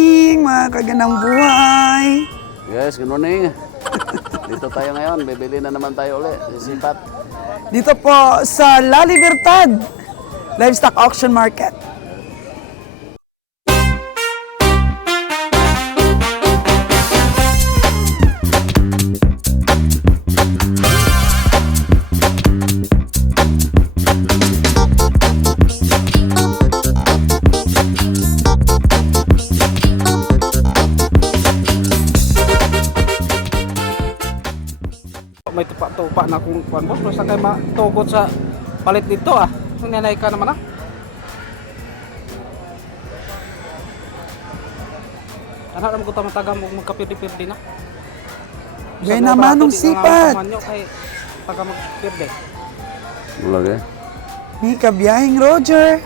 morning, mga kaganang buhay. Yes, good morning. Dito tayo ngayon. Bibili na naman tayo ulit. Sipat. Dito po sa La Libertad Livestock Auction Market. May tupa na kung kuan boss, basta kay matugot sa palit dito ah. Nanay ka naman ah. Ana naman ko tamataga mo magkapirdi-pirdi na. Gay naman ng sipat. Kay taga magpirdi. Mulagi. Ni kabiyahing Roger.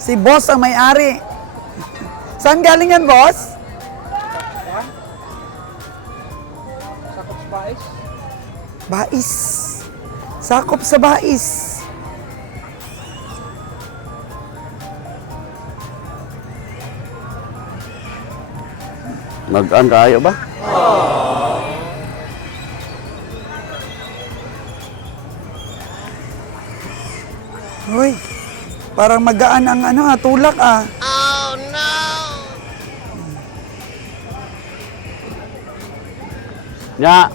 Si boss ang may-ari. Saan galing yan, boss? Sakop spice. Bais. Sakop sa bais. Mag-an kaayo ba? Hoy, parang magaan ang tulak ah. Nya.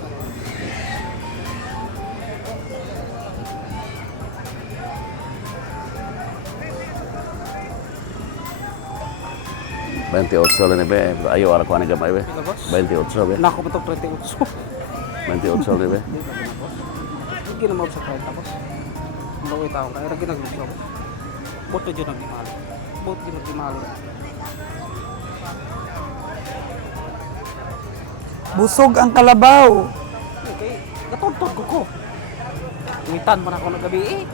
$28 lang ni be. Ayaw ara ko ani gamay be. Pila boss? 28 be. Nako mo to 38. 28 ni be. Hindi na mo sa 30 boss. Luwi taon kay ra ginagluso. Boto jud ang gimalo. Bot jud ang gimalo. Busog ang kalabaw. Okay, gatod-tod ko. Ngitan man ako ng gabi eh.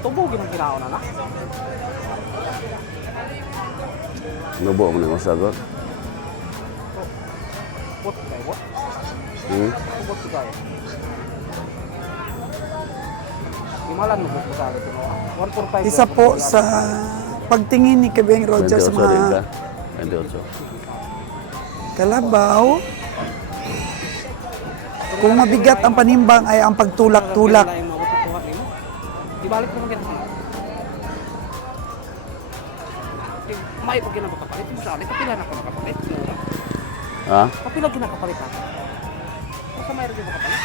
Tubugin ang kinaon na. Nubo mo ni sagot. Bot kay bot. Bot kay. Gimalan mo bot sa ito. 145. Isa po sa pagtingin ni Kabeng Roger sa 28 mga 28. kalabaw. Kung mabigat ang panimbang ay ang pagtulak-tulak. Ibalik mo maganda. May pag ginabakapalit, yung sali, kapila na ako nakapalit. Ha? Kapila ginakapalit ako. Basta mayroon ginakapalit.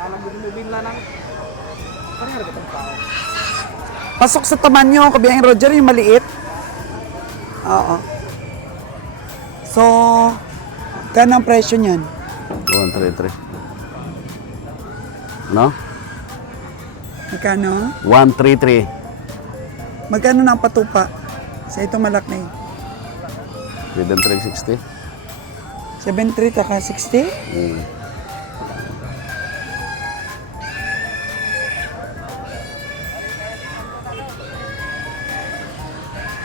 Alam mo din lang ng... Parang ka itong tao. Pasok sa tamanyo, Kabeng Roger, yung maliit. Oo. So, kanang presyo niyan? 133. No? Magkano? 133. Magkano na ang patupa? Sa itong malaki. 7360. 73 taka 60?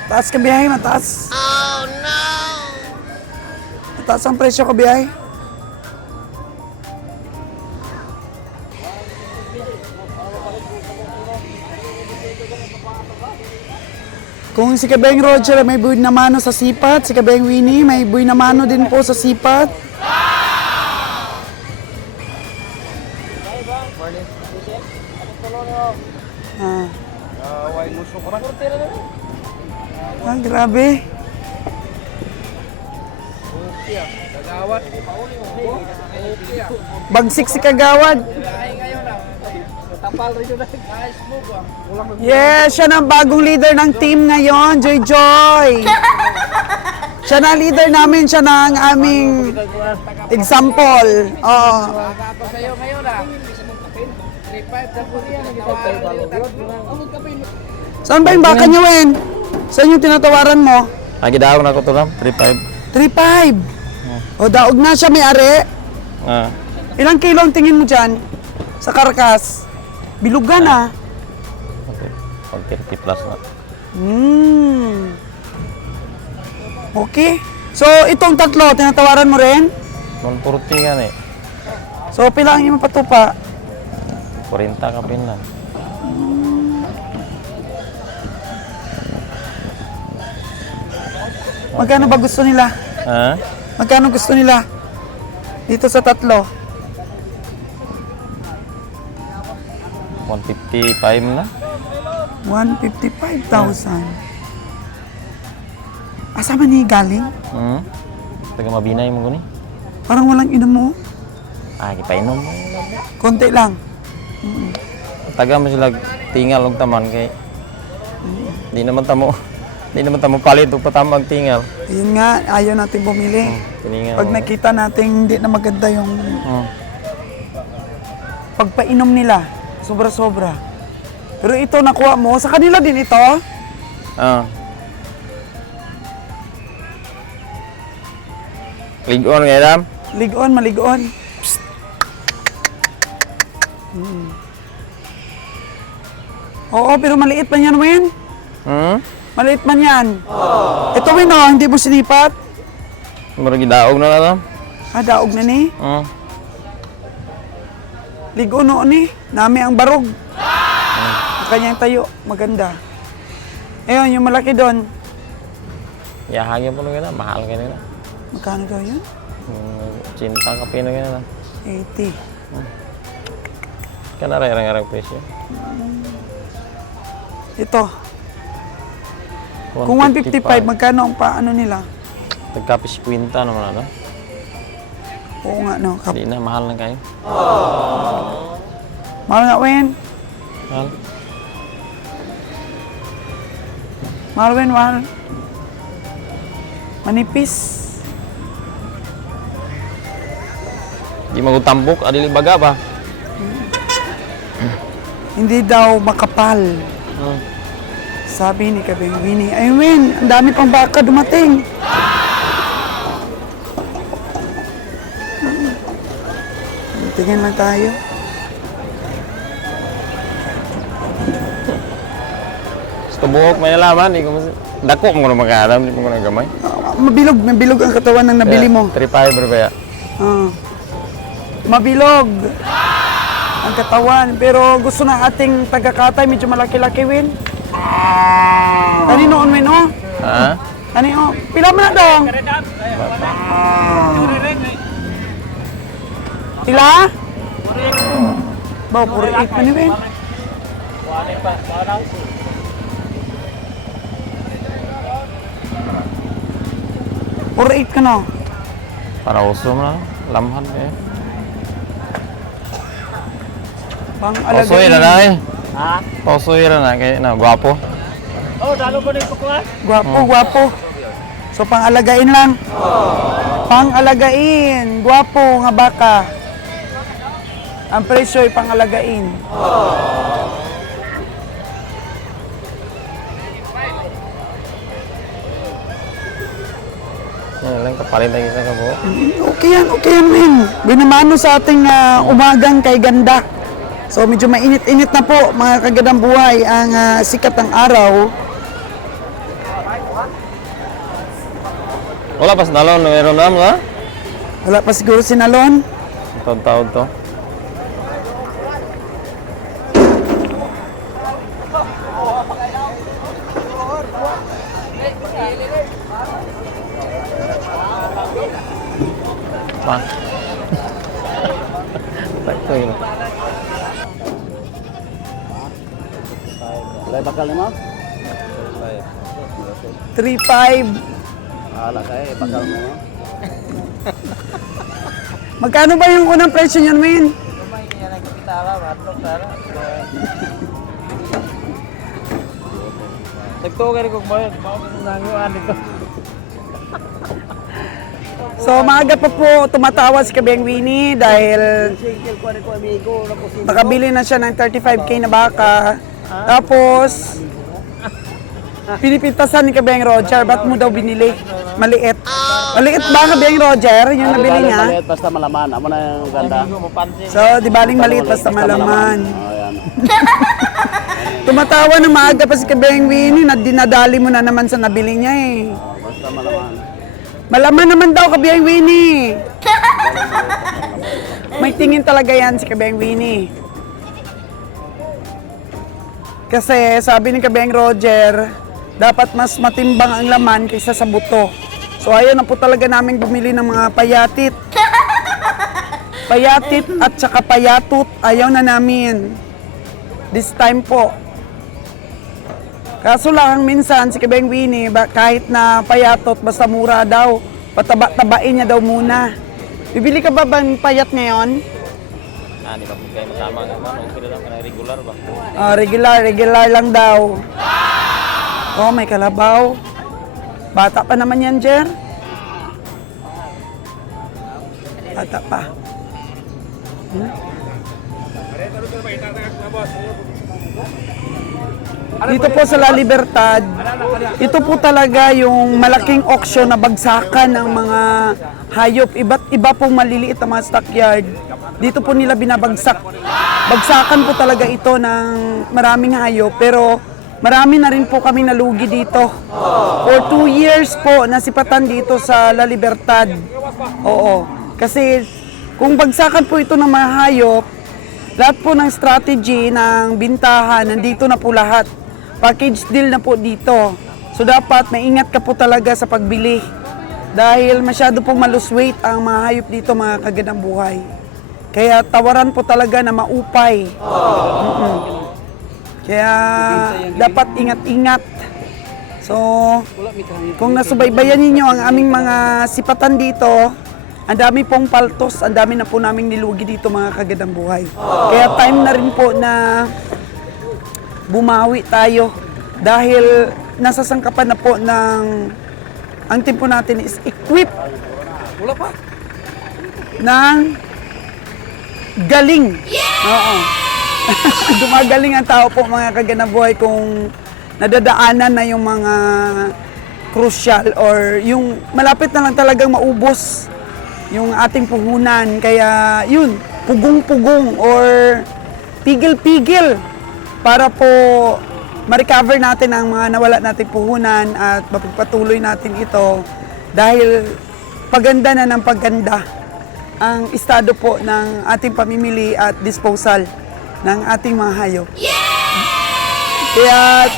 Taas ka biyahe, mataas. Oh no! Mataas ang presyo ka biyahe. Kung si Kabeng Roger may buhay na mano sa sipat, si Kabeng Winnie may buhay na mano din po sa sipat. Ah. Ah, grabe. Bagsik si Kagawad. Yes, siya na ang bagong leader ng team ngayon, Joy Joy. Siya na ang leader namin, siya na ang aming example. Oo. Saan ba yung baka niyo, Wen? Saan yung tinatawaran mo? Lagi daw na ko to lang, 3.5. 3.5. O, daog na siya, may are. Ah, Ilang kilo ang tingin mo dyan? Sa karkas? Bilugan ah. okay. Pag 30 plus na. Okay. So, itong tatlo, tinatawaran mo rin? 140 yan eh. So, pila ang iyong patupa? 40 ka pinlan. Magkano ba gusto nila? Ha? Magkano gusto nila? Dito sa tatlo. 155 na. 155,000. Asa man ni galing? Taga mabinay mo guni. Parang walang inom mo. Gipainom mo. Konti lang. Taga mo sila tingal og taman kay di naman tamo palit og patamag tingal. Yun nga, ayaw natin bumili. Tiningal. Pag nakita natin hindi na maganda yung Oh. pagpainom nila, sobra-sobra. Pero ito nakuha mo, sa kanila din ito. Ah. Ligon nga dam. Ligon, maligon. Oo, pero maliit pa yan, Win. Maliit man yan. Ito, Win, oh, hindi mo sinipat. Murag gidaog na lang. Daog na ni. Ligon noon ni. Nami ang barog. Ang kanyang tayo, maganda. Ayun, yung malaki doon. Yahagyan po na mahal ka nila. Magkano daw yun? Cinta ka pino na. 80. Kana rarang presyo. Ito. Kung 155, magkano ang paano nila? Tagkapis kwinta naman ano. Oo nga, no. Hindi na mahal na kayo. Mahal nga, Win. Mahal. Mahal, Win, mahal. Manipis. Di magutambok, adili baga ba? Hindi daw makapal. Sabi ni Kabeng Winnie, ay Win, ang dami pang baka dumating. Tingin lang tayo. Gusto buhok may nalaman, di ko dako mo na mag-aaram, di mo ko na gamay. Mabilog ang katawan ng nabili mo. 3.5 rin ba ya? Mabilog ang katawan, pero gusto na ating tagakatay, medyo malaki-laki, Win. Kanino on, Win, oh? Ha? Kanino? Pila mo na dong? Pila? Bawa, puro 8 man ni Win. Puro 8 ka na. Para uso mo na, lamhan kayo. Pang Pausoy na alagain. na eh. Ha? Pausoy na na, kaya na, gwapo. Gwapo, gwapo. So, pang-alagain lang. Pang-alagain. Gwapo nga baka. Ang presyo ay pang-alagain. Yan lang, kapalit lagi sa kabo. Okay yan, Win. Binamano sa ating umagang kay ganda. So, medyo mainit-init na po, mga kagandang buhay, ang sikat ng araw. Wala pas nalon, meron na mo ha? Wala pa siguro sinalon. Taon-taon to. Ma. Sakto yun. Alay bakal ni mo? 3.5. Ala kay bakal mo. Magkano ba yung unang presyo niyan, Win? Nagtugan ko ba yun? Nangyuan dito. So, maaga pa po tumatawa si Kabeng Winnie dahil nakabili na siya ng 35K na baka. Tapos, pinipintasan ni Kabeng Roger, ba't mo daw binili? Maliit. Maliit ba Kabeng Roger, yung nabili niya? Maliit basta malaman. Amo na yung ganda. So, di baling maliit basta malaman. Oh, yan. Tumatawa na maaga pa si Kabeng Winnie, na dinadali mo na naman sa nabili niya eh. Basta malaman. Malaman naman daw Kabeng Winnie. May tingin talaga yan si Kabeng Winnie. Kasi sabi ni Kabeng Roger, dapat mas matimbang ang laman kaysa sa buto. So ayaw na po talaga namin bumili ng mga payatit. Payatit at saka payatot, ayaw na namin. This time po. Kaso lang minsan si Kabeng Winnie, kahit na payatot, basta mura daw, pataba-tabain niya daw muna. Bibili ka ba ng payat ngayon? Di ba kayo masama nga man, okay na lang, regular ba? Regular lang daw. Oh, may kalabaw. Bata pa naman yan, Jer. Bata pa. Dito po sa La Libertad, ito po talaga yung malaking auction na bagsakan ng mga hayop. Iba't iba pong maliliit na mga stockyard. Dito po nila binabagsak. Bagsakan po talaga ito ng maraming hayop. Pero marami na rin po kami nalugi dito. For 2 years po nasipatan dito sa La Libertad. Oo. Kasi kung bagsakan po ito ng mga hayop, lahat po ng strategy ng bintahan, nandito na po lahat. Package deal na po dito. So dapat maingat ka po talaga sa pagbili. Dahil masyado pong malus-weight ang mga hayop dito, mga kagandang buhay. Kaya tawaran po talaga na maupay. Kaya dapat ingat-ingat. So, kung nasubaybayan ninyo ang aming mga sipatan dito, ang dami pong paltos, ang dami na po naming nilugi dito, mga kagandang buhay. Kaya time na rin po na bumawi tayo dahil nasa sangkapan na po ng ang team po natin is equipped ng galing. Oo. Dumagaling ang tao po, mga kagandang buhay, kung nadadaanan na yung mga crucial or yung malapit na lang talagang maubos yung ating puhunan. Kaya yun, pugong-pugong or pigil-pigil para po ma-recover natin ang mga nawala nating puhunan at mapagpatuloy natin ito dahil paganda na ng paganda ang estado po ng ating pamimili at disposal ng ating mga hayop. Kaya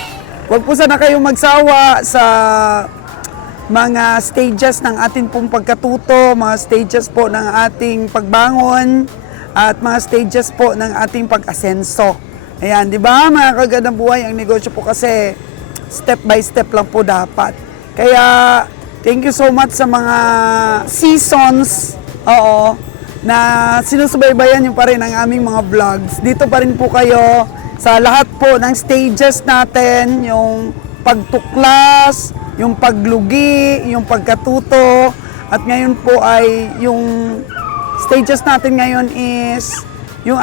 huwag po sana kayong magsawa sa mga stages ng ating pong pagkatuto, mga stages po ng ating pagbangon at mga stages po ng ating pag-asenso. Ayan, di ba, mga kagandang buhay, ang negosyo po kasi step by step lang po dapat. Kaya, thank you so much sa mga seasons, na sinusubaybayan nyo pa rin ang aming mga vlogs. Dito pa rin po kayo sa lahat po ng stages natin, yung pagtuklas, yung paglugi, yung pagkatuto, at ngayon po ay yung stages natin ngayon is yung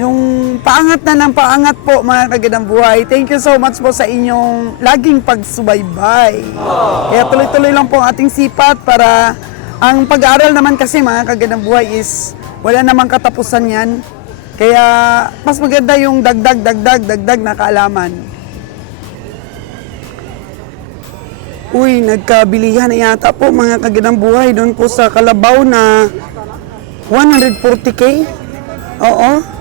yung paangat na ng paangat po, mga kagandang buhay. Thank you so much po sa inyong laging pagsubaybay. Kaya tuloy-tuloy lang po ang ating sipat para ang pag-aaral naman kasi, mga kagandang buhay, is wala namang katapusan yan. Kaya mas maganda yung dagdag na kaalaman. Uy, nagkabilihan na yata po, mga kagandang buhay, doon po sa Kalabaw na 140K. Oo.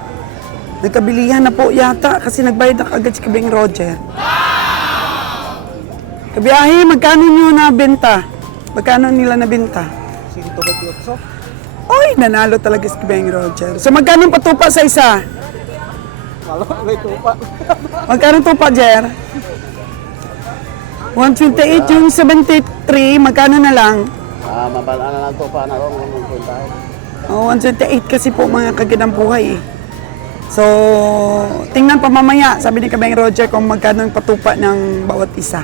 Nagkabilihan na po yata kasi nagbayad na kagad si Kabeng Roger. Kabiyahe, magkano nyo nabenta? Magkano nila nabenta? 128. Oy, nanalo talaga si Kabeng Roger. So magkano ang patupa sa isa? Malo, may tupa. Magkano tupa, Jer? 128, yung 73, magkano na lang? Mabala na lang to pa na ron. Oh, 128 kasi po, mga kagandang buhay eh. So, tingnan pa mamaya, sabi ni Kabeng Roger, kung magkano ang patupa ng bawat isa.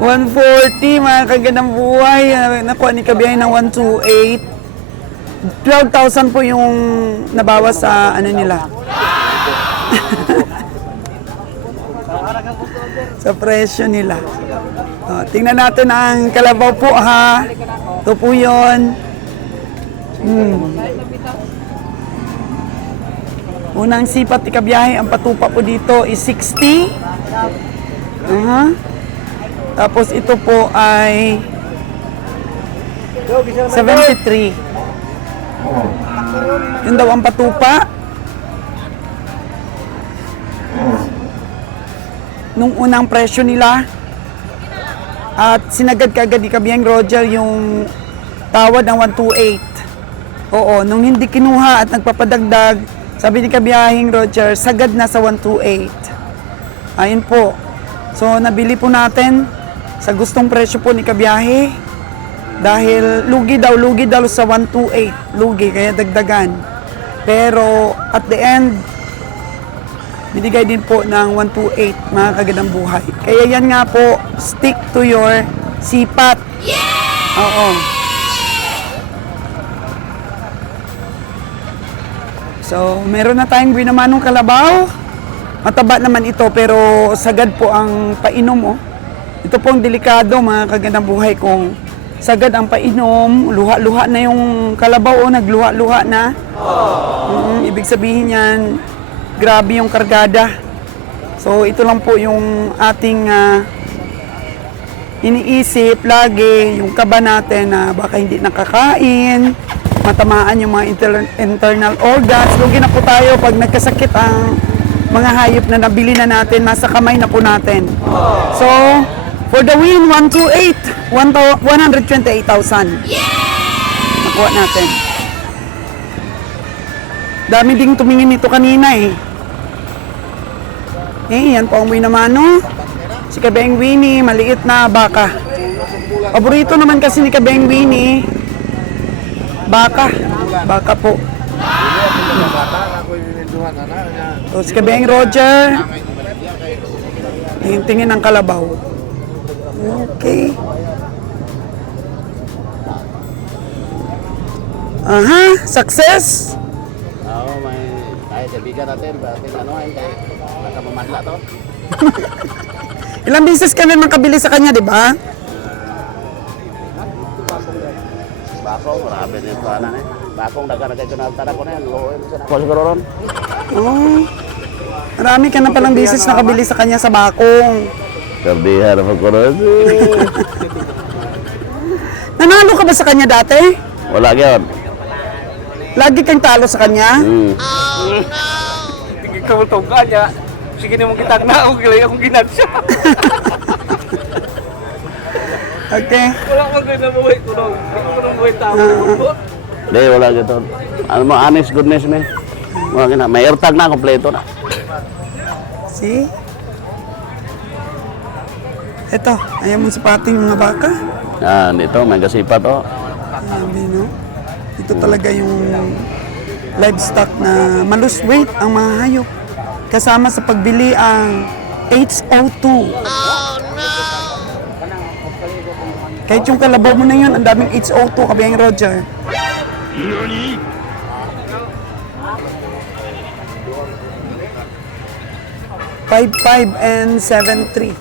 140, mga kagandang buhay. Nakuha ni Kabeng ng 128. 12,000 po yung nabawas sa ano nila. Sa presyo nila. Tingnan natin ang kalabaw po, ha. Ito po yun. Unang sipat ikabiyahe, ang patupa po dito is 60. Tapos ito po ay 73. Yun daw ang patupa. nung unang presyo nila. At sinagad kaagad ni Kabiyang Roger yung tawad ng 128. Oo, nung hindi kinuha at nagpapadagdag, sabi ni Kabiyahing Roger, sagad na sa 128. Ayun po. So, nabili po natin sa gustong presyo po ni Kabiyahe. Dahil lugi daw sa 128. Lugi, kaya dagdagan. Pero, at the end, binigay din po ng 128, mga kagandang buhay. Kaya yan nga po, stick to your sipat. Oo. So, meron na tayong binamanong kalabaw. Mataba naman ito, pero sagad po ang painom, oh. Ito po ang delikado, mga kagandang buhay, kung sagad ang painom, luha-luha na yung kalabaw, oh, nagluha-luha na. Ibig sabihin yan, grabe yung kargada. So, ito lang po yung ating iniisip lagi, yung kaba natin na baka hindi nakakain, matamaan yung mga internal organs. Lugi na po tayo pag nagkasakit ang mga hayop na nabili na natin, nasa kamay na po natin. So, for the win, 128, 128,000. Nakuha natin. Dami ding tumingin nito kanina eh. Yan po ang Winamano. Si Kabeng Winnie, maliit na baka. Paborito naman kasi ni Kabeng Winnie, baka. Baka po. So, si Kabeng Roger, tingin ng kalabaw. Okay. Aha, success. Oo, may kahit kaibigan natin, ating ano, nakapamadla to. Ilang beses ka na nakabili sa kanya, di ba? Bakong, marami din ito, ano, bakong nagkanagay ko na tara ko na yan, luoy mo siya na. Kung siguro ron? Oh. Marami ka na palang beses nakabili sa kanya sa bakong. Kardihan ako ko ron. Nanalo ka ba sa kanya dati? Wala yun. Lagi kang talo sa kanya? Tingin ka mo itong kanya. Sige naman kitang na ako, gilay akong ginansya. Okay. Wala akong ginabuhay ko nung. Hindi ko nung buhay tao. Hindi, wala gitu. Ano mo, honest goodness me. Wala kina, may airtag na, kompleto na. See? Ito, ayaw mong sapating mga baka. Yan, ito, may gasipa to. Sabi, no? Ito talaga yung livestock na malose weight ang mga hayop. Kasama sa pagbili ang HO2. Kahit yung kalabaw mo na yun, ang daming HO2, Kabiyang Roger. $5.5 and 7.3.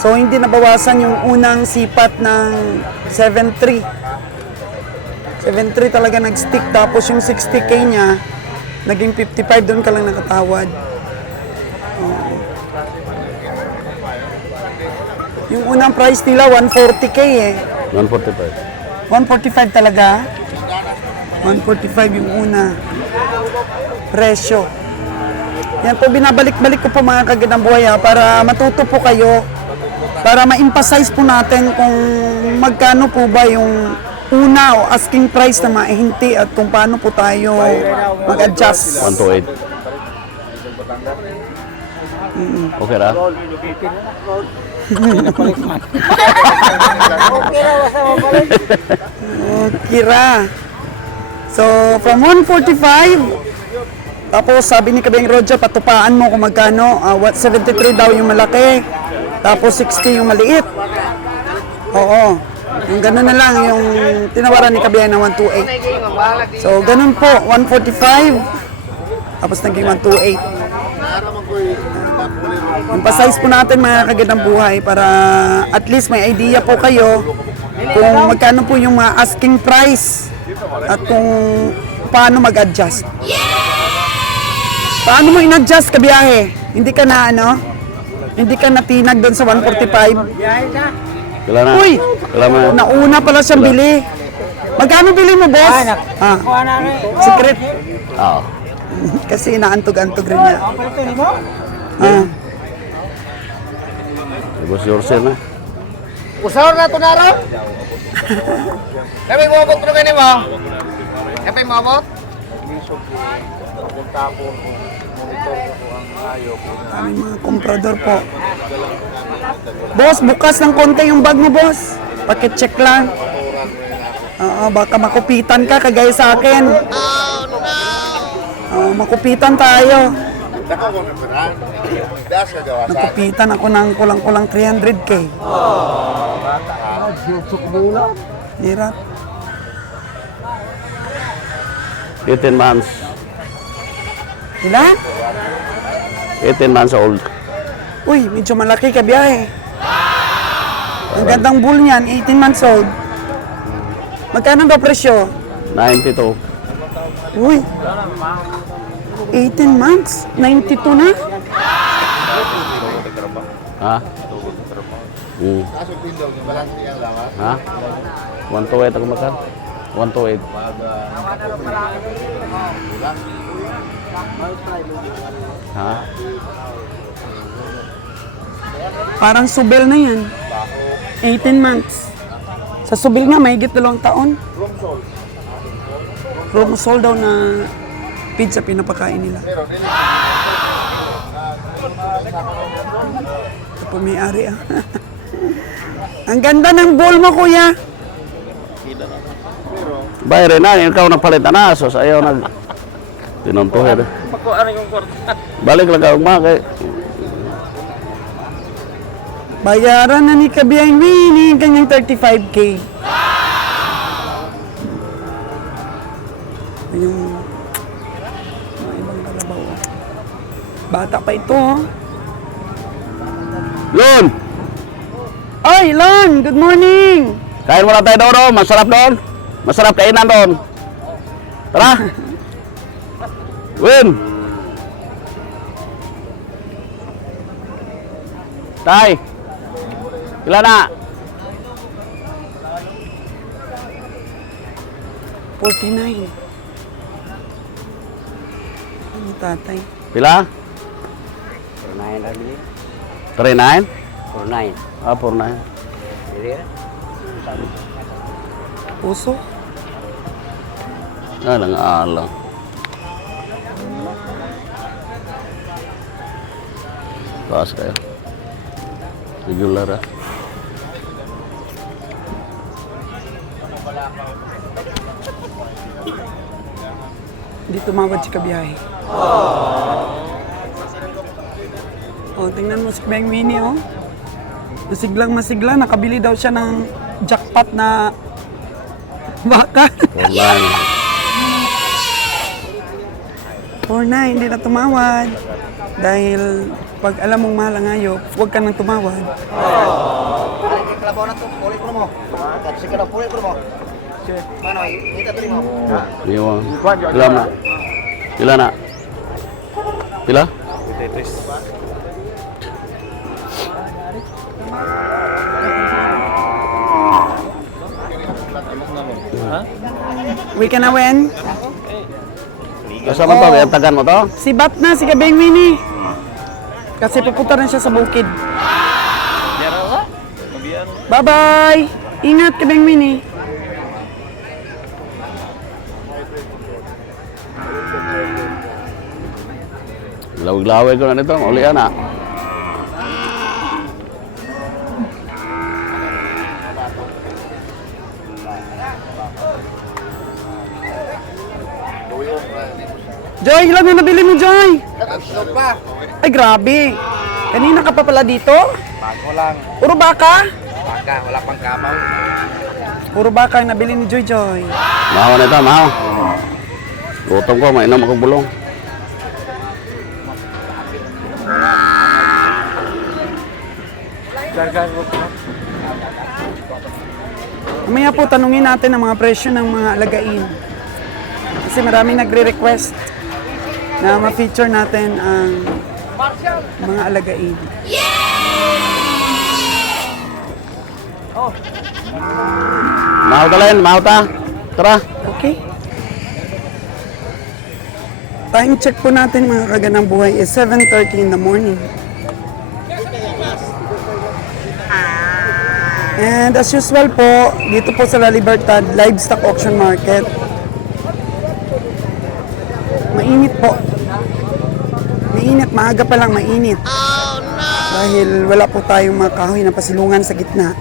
So, hindi nabawasan yung unang sipat ng 7.3. 7.3 talaga nag-stick. Tapos yung 60K niya, naging 55, doon ka lang nakatawad. Yung unang price nila, 140K eh. 145. 145 talaga. 145 yung una. Presyo. Yan po, binabalik-balik ko po mga kagandang buhay para matuto po kayo. Para ma-emphasize po natin kung magkano po ba yung una o asking price na maihinti at kung paano po tayo mag-adjust. 128. Okay ra? Okay ra. So, from 145, tapos sabi ni Kabeng Roger, patupaan mo kung magkano. 73 daw yung malaki, tapos 60 yung maliit. Oo. Yung ganun na lang yung tinawaran ni Kabeng na 128. So, ganun po, 145, tapos naging 128. Emphasize po natin mga kagandang buhay para at least may idea po kayo kung magkano po yung mga asking price at kung paano mag-adjust. Paano mo in-adjust, Kabiyahe? Hindi ka na hindi ka natinag doon sa 145? Kailan na? Uy! Kailan na? Nauna pala siyang bili. Magkano bili mo, boss? Secret. Oo. Kasi naantog-antog rin niya. Ibos yourself na. Usaw na to naro. Kami mo abot pero kani mo. Kami mo abot. Aming mga komprador po. Boss, bukas ng konti yung bag mo, boss. Pakicheck lang. Oo, baka makupitan ka kagaya sa akin. Oo, makupitan tayo. Nakupitan ako ng kulang-kulang 300k. Hirap. 18 months. Ilan? 18 months old. Uy, medyo malaki ka biyahe. Ang gandang bull niyan, 18 months old. Magkano daw presyo? 92. Uy, 18 months? 92 na? Ha? Ha? 128 ako makan. 128. Ha? Parang subel na yan. 18 months. Sa subel nga, may 2 taon. Romsol daw na pizza pinapakain nila. Ito po may-ari ah. Ang ganda ng bowl mo, kuya. Bayre na, ikaw nagpalit na asos. Ayaw nag... Tinuntuhin. Balik lang ka mga kay... Bayaran na ni Kabiyang Winnie, kanyang 35k. Yung mga ibang kalabaw. Bata pa ito, oh. Lon! Oy, Lon! Good morning! Kain muna tayo doon, masarap doon. Masarap kainan doon. Tara! Win! Tay! Ilan na? 49. Ano tatay? Pila? 9 lagi. 39? 9. Ah, 49. Puso? Ah, nang-aalang. Taas kayo. Regular ah. Hindi tumawad si Kabiyahe. Oh, tingnan mo si Kabiyang Winnie, oh. Masiglang-masigla, nakabili daw siya ng jackpot na baka. 49. 4-9, hindi na tumawad. Dahil pag alam mong mahal ang hayop, huwag ka nang tumawad. Kalabaw na to, pulit ko mo. Kasi ka na pulit ko mo. Ano, ita to mo. Iwan. Pila na? Pila na? Pila? We can na win. Kasama to, yung tagan mo to? Si Bat na, si Kabiyang Winnie. Kasi pupunta rin siya sa bukid. Bye-bye! Ingat, Kabiyang Winnie. Lawig-lawig ko na nito, maulian na. Joy, ilan na nabili mo, Joy? Ay, grabe. Kanina ka pa pala dito? Bago lang. Puro baka? Baka, wala pang kamaw. Puro baka ang nabili ni Joy Joy. Mahaw na ito, mahaw. Gutom ko, mainom akong bulong. Mamaya po, tanungin natin ang mga presyo ng mga alagain. Kasi maraming nagre-request na ma-feature natin ang mga alagain. Mahaw ka lang, mahaw ta. Tara. Okay? Time check po natin mga kaganang buhay is 7:30 in the morning. And as usual po, dito po sa La Libertad Livestock Auction Market. Mainit po. Mainit, maaga pa lang mainit. Oh, no! Dahil wala po tayong mga kahoy na pasilungan sa gitna.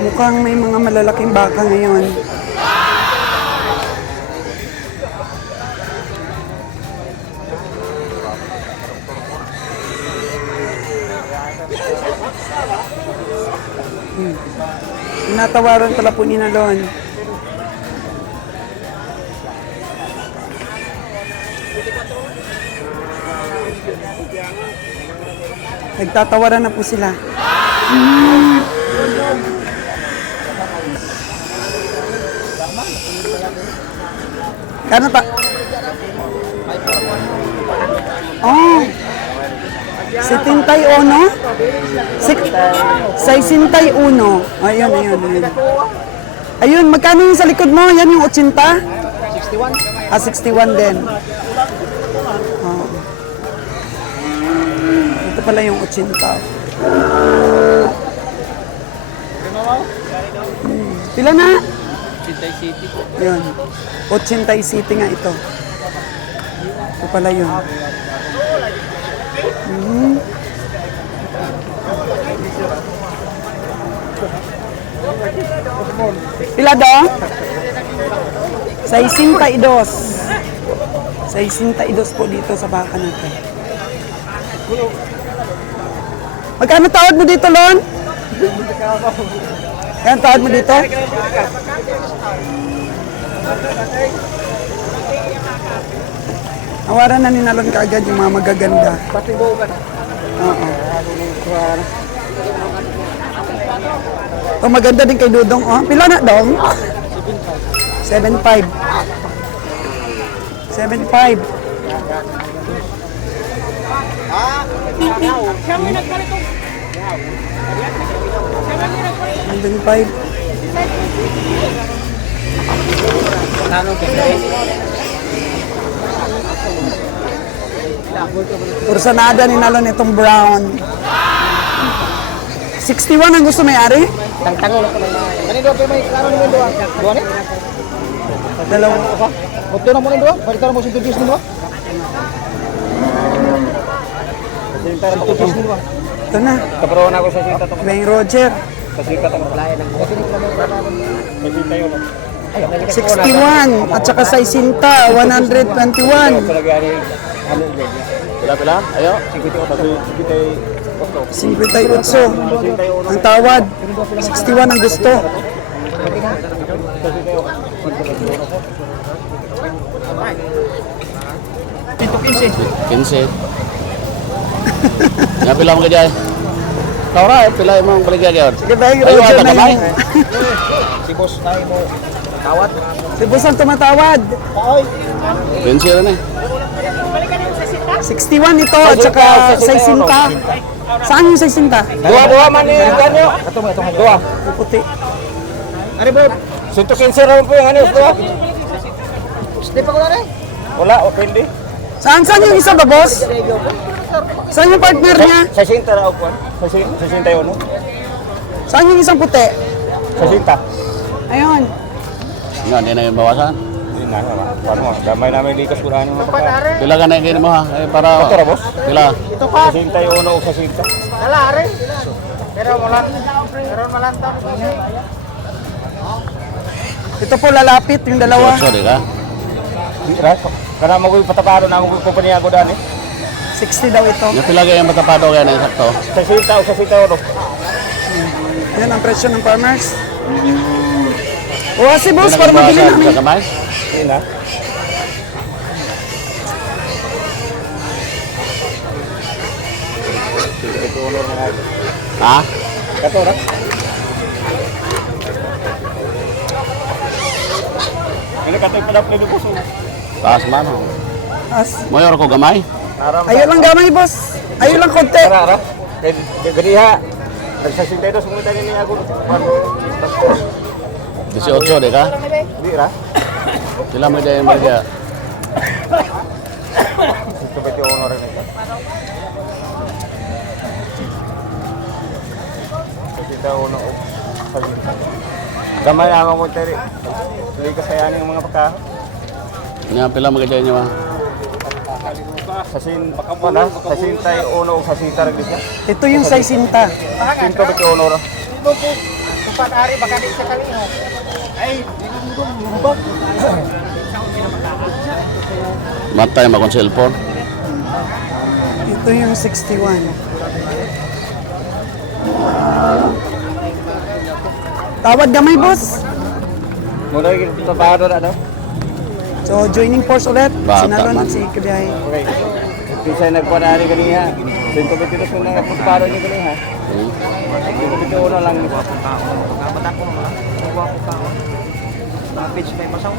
Mukhang may mga malalaking baka ngayon. Tinatawaran pala po ni Nalon. Nagtatawaran na po sila. Kano pa? Oh. 71? 61. Ayun. Ayun, magkano yung sa likod mo? Yan yung 80? 61. 61 din. Oh. Ito pala yung 80. Pila na? 80 City. Yun. 80 City nga ito. Ito pala yun. Pila do? 62. 62 po dito sa baka natin. Magkano tawad mo dito, Lon? Kaya tawad mo dito? Awaran na ni Nalon kaagad yung mga magaganda. Oo. Oh, maganda din kay Dudong. Oh, pila na, Dong? 7.5. 7.5. Kursanada ni Nalon itong brown. 61 ang gusto may-ari? Tango lang. Kanino pa may klaro ni Mendo? Duwa ni? Dalawa. Oto na mo ni Duwa? Palito na mo si Tudis ni Duwa? Ito na. Kaproon ako sa sita to. Beng Roger. Sa sita to. Layan ang. Kasi ni Klamo. Sa sita yun. 61 at saka sa isinta 121. Pila? Ayo. 58 ang tawad. 61 ang gusto. Ito 15. 15. Nga pila mo ka dyan? Laura, pila mo baligya kayo? Sige, Beng Ayo, Roger ata na kamay. yun. Si boss na mo tawad. Si Boss ang tumatawad. Oy. 15 rin eh. 61 ito at saka sa isinta. Saan yung sa isinta? Dua man ni ganyo. Ato mo dua. Puti. Ari bro. 115 ra po yung ano dua. Step ko na wala, opindi. Saan yung isa ba, boss? Saan yung partner niya? Sa sinta ra ako. Sa sinta yun. Saan yung isang puti? Sa sinta. Ayun. Nga, hindi na yung bawasan. Hindi na, paano mo? Damay namin di kaskuraan mo. Pila ka na yung mo ha? Eh, para... Ito ra, boss? Pila? Sa sinta yung uno o sa sinta. Lalari. Pero malanta. Ito po lalapit yung dalawa. Sorry ka? Karena mo ko pataparo na mo ko kumpanya ko dani. 60 daw ito. Yung pila yung matapado kaya na yung sakto? Sa sinta o sa sinta uno. Yan ang presyo ng farmers. O si boss, para mabili namin. Sa kamay? Hindi na. honor mga ito. Ha? Katorak. Kaya katoy pala pala po so. Taas man. Oh. As, Mayor ko gamay. ayo lang gamay, boss. Ayo lang konti. Ara. Ganiha. Nagsasintay daw sumunta ni ako. 18 de ka? Di ra. Sila may dahil marga. Ito ba ito honor rin ito? Kasi daw na gamay ang mo teri. Tuloy ka sayang ng mga pagka. Nga pila magkajay niyo ba? Sasin pakamana, sasin tayo uno o sasin tarag di siya. Ito yung 60. Sinto ba ito honor? Matay makon cellphone. Ito yung 61. Tawad gamay, boss. Muna yung papado na no? So, joining force ulit. Bata Sinalon man. at si Kibiyahe. Okay. Kisa nagpadari kaniya. Sinto ba ito kung nagpapado niyo kaniya? Sinto ba ito uno lang. Pagkabatak ko naman. Pagkabatak ko naman. Pitch may masaw.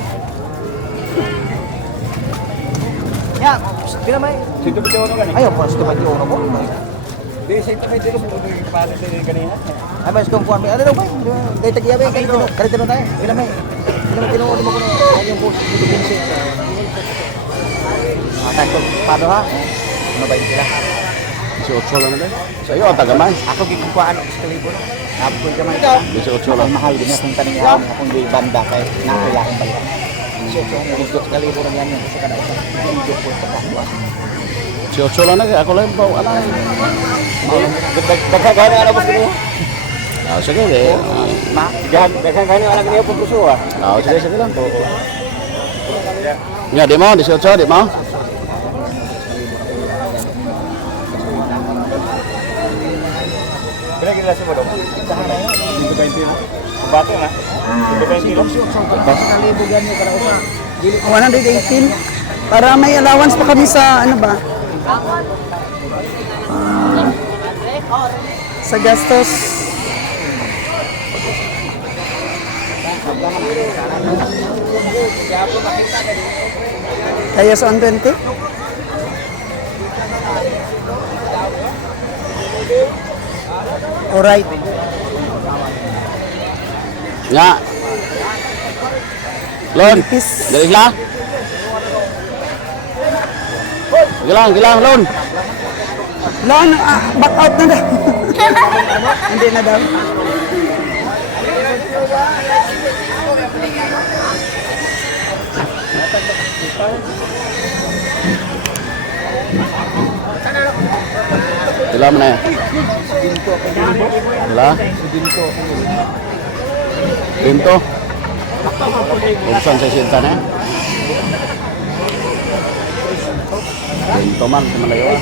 Ya, bila may. Sinto ba ito uno kaniya? Ayaw, pas ito ba ito uno mo? Di, sinto ba ito kung nagpado niyo kaniya? Ay, mas kung kuwan may. Ano daw ba? Dahil tagya ba? Kalito na tayo. Bila may. Bila may tinuulo mo ko na. Yung post. Ito pinsi. Akan ko, paano ha? Ano ba yung sila? 18 lang na dahil. Sa iyo, tagamay. Ako gikukuhaan ako sa telepono. Napoy ka man. 18 lang. Mahal din akong taninga akong di banda kay nakailangan ba yan. So, gusto sa telepono yan yun. Kasi kada isa. Hindi po sa kakwa. 18 lang na kaya ako lang pa. Ano? Dagkagani alam mo sila. Ah, sige eh. Dagkagani alam niyo po puso ah. Ah, sige lang. Ya, di mo, 18, di mo. Bila gila mo dong. Sa hana ya. 120 na. Bato na. 120 kilo. Sekali bugan niyo kada usa. 118. Para may allowance pa kami sa ano ba? Sa gastos. Kaya sa 120? Alright. Ya. Lon, Peace. galing lang. Gilang, Lon. Lon, back out na daw. Hindi na daw. Sila mo na yan. Sila? Pinto. Buksan sa sinta na yan. Pinto man, malayo ah.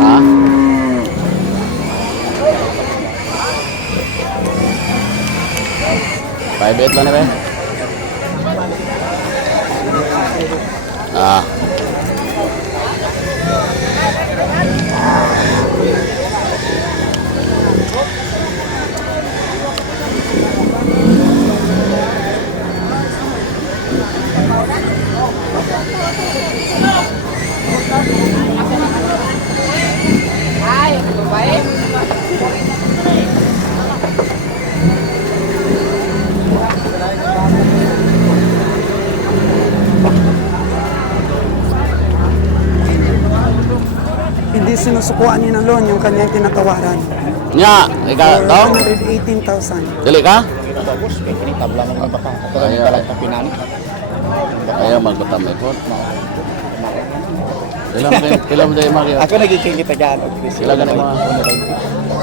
Ha? Private lang na ba? Ah. Hindi sinusukuan ni ng loan yung kanyang tinatawaran. Nya, ika, For tong? 118,000. Dili ka? Tapos kay tabla man ang baka. Pero Ayaw. talag ta pinani. Ayaw magpatamay po. Ilang mo tayo magyo? Ako nagiging kitagaan og bisyo. Sila ganun mga.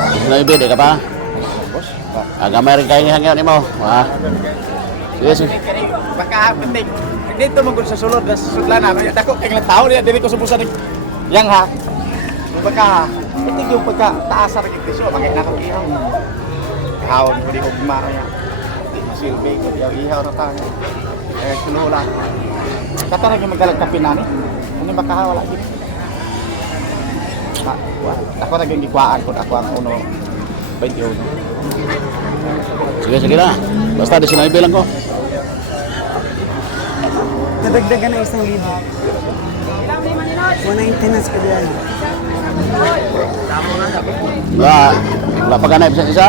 Gusto na ibig, di ka pa? Boss. Gamay rin kayo hanggang ni mo. Ha? Sige, sige. Baka penting. Dito mo sa sulod na sudlan na. Dako kay lang tao niya dili ko subusan yang ha. Baka penting yung pagka taas sa rekisyo bakit nakapihaw. Kahawon ko di ko gumara niya. Di masilbi ko di ihaw na tayo. Sinula. Kata lagi magalag ka pinani. Ano makahawala gini? Ako naging gikwaan ko ako ang uno 21. Sige, sige na. Basta di sinabi lang ko. Nadagdagan ng 1,000. 190 na sa kadiyan. Wala pa ka na isa.